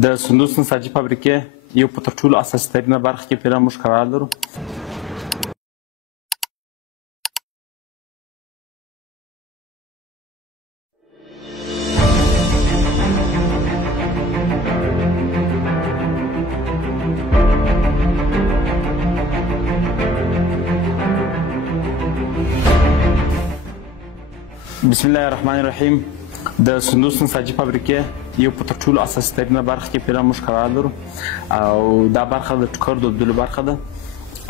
د سندوز نساجي فابریکې یو په تر ټولو اساسي ترینه برخه کې پرې موږ کار لرو. بسم الله الرحمن الرحیم. د سندوز نساجي فابریکې یو په تر ټولو اساسي ترینه برخه کې پرې موږ کار لرو او دا برخه د ټوکر د اوبدلو برخه ده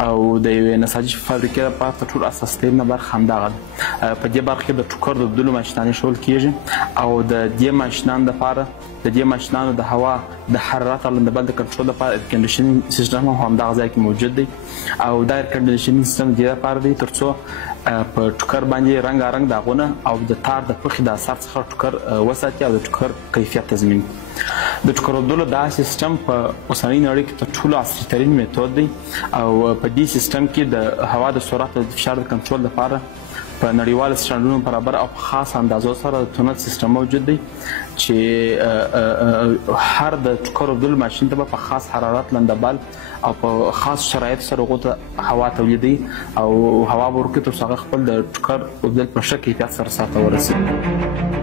او د یوې نساجي فابریکې لپاره تر ټولو اساسي ترینه برخه همدغه ده. په دې برخه کې د ټوکر د اوبدلو ماشینان ایښودل کیږي او د دې ماشینانو دپاره د دې ماشینانو د هوا د حرارت او لندبل د کنټرول لپاره ایر کنډیشنینګ سیسټم هم همدغه ځای کې موجود دی او دا ایر کنډیشنینګ سیسټم د دې لپاره دی تر څو په ټوکر باندې رنګارنګ داغونه او د تار د پخې د اثر څخه ټوکر وساتي او د ټوکر کیفیت تضمین کړي. د ټوکر اوبدلو دا سیسټم په اوسنۍ نړۍ کې تر ټولو عصري ترین میتود دی او په دې سیسټم کې د هوا د سرعت او د فشار د کنټرول لپاره په نړیوالو سټنډردونو برابر او په خاص اندازو سره د تونت سیسټم موجود دی چې هر د ټوکر اوبدلو ماشین ته په خاص حرارت لندبل او په خاص شرایطو سره هغو ته هوا تولیدوي او هوا به ورکوي تر څو هغه خپل د ټوکر اوبدل په ښه کیفیت سره سرته ورسوي.